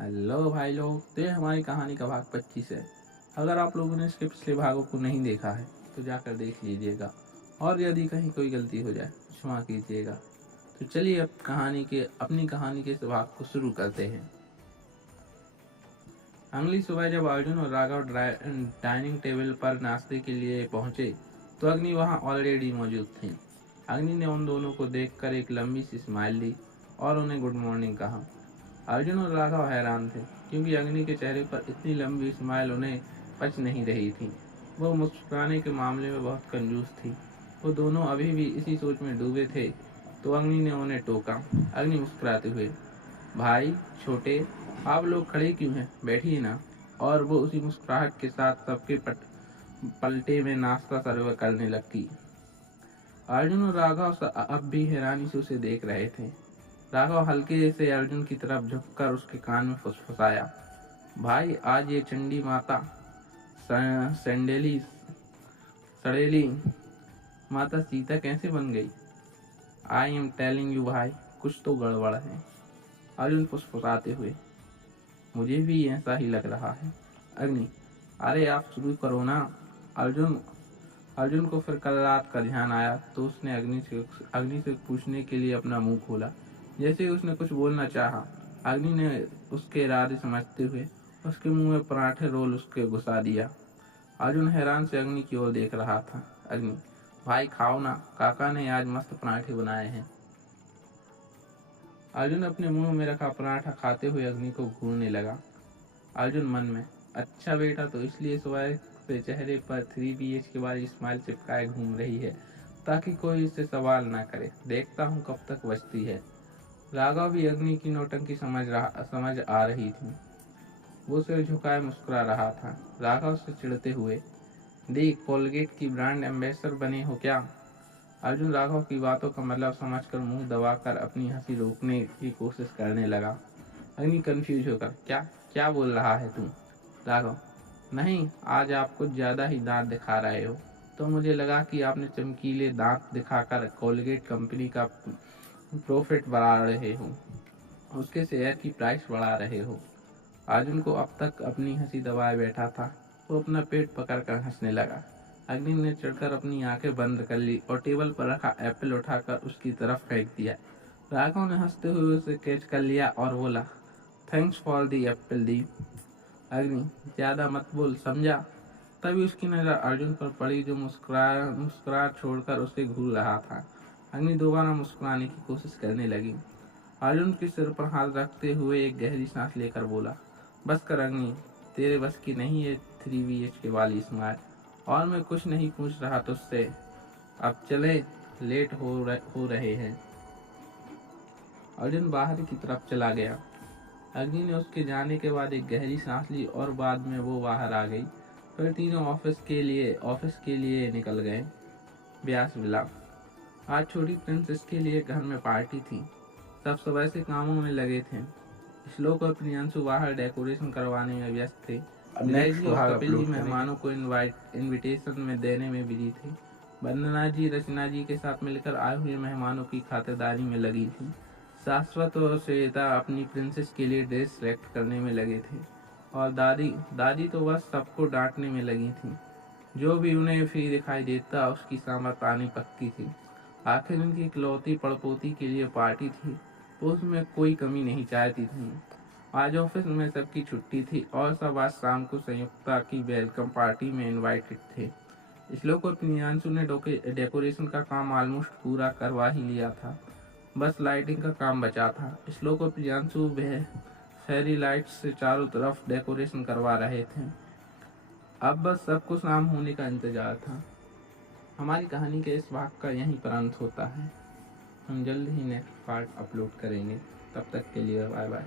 Hello भाई लोग, तो ये हमारी कहानी का भाग 25 है। अगर आप लोगों ने इसके पिछले भागों को नहीं देखा है तो जाकर देख लीजिएगा, और यदि कहीं कोई गलती हो जाए तो क्षमा कीजिएगा। तो चलिए अब अपनी कहानी के इस भाग को शुरू करते हैं। अगली सुबह जब अर्जुन और राघव डाइनिंग टेबल पर नाश्ते के लिए पहुंचे तो अग्नि वहां ऑलरेडी मौजूद थी। अग्नि ने उन दोनों को देखकर एक लंबी सी स्माइल दी और उन्हें गुड मॉर्निंग कहा। अर्जुन और राघव हैरान थे, क्योंकि अग्नि के चेहरे पर इतनी लंबी स्माइल उन्हें पच नहीं रही थी। वो मुस्कुराने के मामले में बहुत कंजूस थी। वो दोनों अभी भी इसी सोच में डूबे थे तो अग्नि ने उन्हें टोका। अग्नि मुस्कुराते हुए, भाई छोटे, आप लोग खड़े क्यों हैं, बैठिए ना। और वो उसी मुस्कुराहट के साथ सबके पलटे में नाश्ता सर्व करने लगी। अर्जुन और राघव अब भी हैरानी से उसे देख रहे थे। राघव हल्के से अर्जुन की तरफ झुककर उसके कान में फुसफुसाया, भाई आज ये चंडी माता सड़ेली माता सीता कैसे बन गई? आई एम टेलिंग यू भाई, कुछ तो गड़बड़ है। अर्जुन फुसफुसाते हुए, मुझे भी ऐसा ही लग रहा है। अग्नि, अरे आप शुरू करो ना। अर्जुन को फिर कल रात का ध्यान आया तो उसने अग्नि से पूछने के लिए अपना मुंह खोला। जैसे ही उसने कुछ बोलना चाहा, अग्नि ने उसके इरादे समझते हुए उसके मुंह में पराठे रोल उसके घुसा दिया। अर्जुन हैरान से अग्नि की ओर देख रहा था। अग्नि, भाई खाओ ना, काका ने आज मस्त पराठे बनाए हैं। अर्जुन अपने मुंह में रखा पराठा खाते हुए अग्नि को घूरने लगा। अर्जुन मन में, अच्छा बेटा तो इसलिए सुबह से चेहरे पर 3 BHK वाली स्माइल चिपकाए घूम रही है ताकि कोई इससे सवाल ना करे। देखता हूँ कब तक बचती है। राघव भी अग्नि की नौटंकी समझ आ रही थी। वो सिर झुकाए मुस्कुरा रहा था। राघव से चिढ़ते हुए, देख कोलगेट की ब्रांड एम्बेसडर बने हो क्या? अर्जुन राघव की बातों का मतलब समझकर मुंह दबाकर अपनी हंसी रोकने की कोशिश करने लगा। अग्नि कंफ्यूज होकर, क्या क्या बोल रहा है तू? राघव, नहीं, आज आप कुछ ज्यादा ही दांत दिखा रहे हो। तो मुझे लगा कि आपने चमकीले दांत दिखाकर कोलगेट कंपनी का प्रॉफिट बढ़ा रहे हो, उसके शेयर की प्राइस बढ़ा रहे हो। अर्जुन को अब तक अपनी हंसी दबाए बैठा था। वो अपना पेट पकड़कर हंसने लगा। अग्नि ने चढ़कर अपनी आंखें बंद कर ली और टेबल पर रखा एप्पल उठाकर उसकी तरफ फेंक दिया। राघव ने हंसते हुए उसे कैच कर लिया और बोला, थैंक्स फॉर दी एप्पल दी। अग्नि, ज्यादा मत बोल, समझा? तभी उसकी नजर अर्जुन पर पड़ी, जो मुस्कुरा छोड़कर उसे घूर रहा था। अग्नि दोबारा मुस्कुराने की कोशिश करने लगी। अर्जुन के सिर पर हाथ रखते हुए एक गहरी सांस लेकर बोला, बस कर अग्नि, तेरे बस की नहीं है 3 BHK वाली स्माइल। और मैं कुछ नहीं पूछ रहा तुझसे, अब चले, लेट हो रहे हैं। अर्जुन बाहर की तरफ चला गया। अग्नि ने उसके जाने के बाद एक गहरी सांस ली और बाद में वो बाहर आ गई। फिर तीनों ऑफिस के लिए निकल गए। ब्यास मिला। आज छोटी प्रिंसेस के लिए घर में पार्टी थी। सब सुबह से कामों में लगे थे। श्लोक और प्रियांशु बाहर डेकोरेशन करवाने में व्यस्त थे। विजय जी और कपिल जी मेहमानों को इनविटेशन में देने में बिजी थे। वंदना जी रचना जी के साथ मिलकर आए हुए मेहमानों की खातिरदारी में लगी थी। शाश्वत और श्वेता अपनी प्रिंसेस के लिए ड्रेस सेलेक्ट करने में लगे थे। और दादी तो बस सबको डांटने में लगी थी। जो भी उन्हें फ्री दिखाई देता उसकी सामत आनी पक्की थी। आखिर उनकी इकलौती पड़पोती के लिए पार्टी थी, तो उसमें कोई कमी नहीं चाहती थी। आज ऑफिस में सबकी छुट्टी थी और सब आज शाम को संयुक्ता की वेलकम पार्टी में इनवाइटेड थे। श्लोक और प्रियांशु ने डेकोरेशन का काम ऑलमोस्ट पूरा करवा ही लिया था। बस लाइटिंग का काम बचा था। श्लोक और प्रियांशु फेरी लाइट्स से चारों तरफ डेकोरेशन करवा रहे थे। अब बस सबको शाम होने का इंतजार था। हमारी कहानी के इस भाग का यहीं पर अंत होता है। हम जल्द ही नेक्स्ट पार्ट अपलोड करेंगे। तब तक के लिए बाय बाय।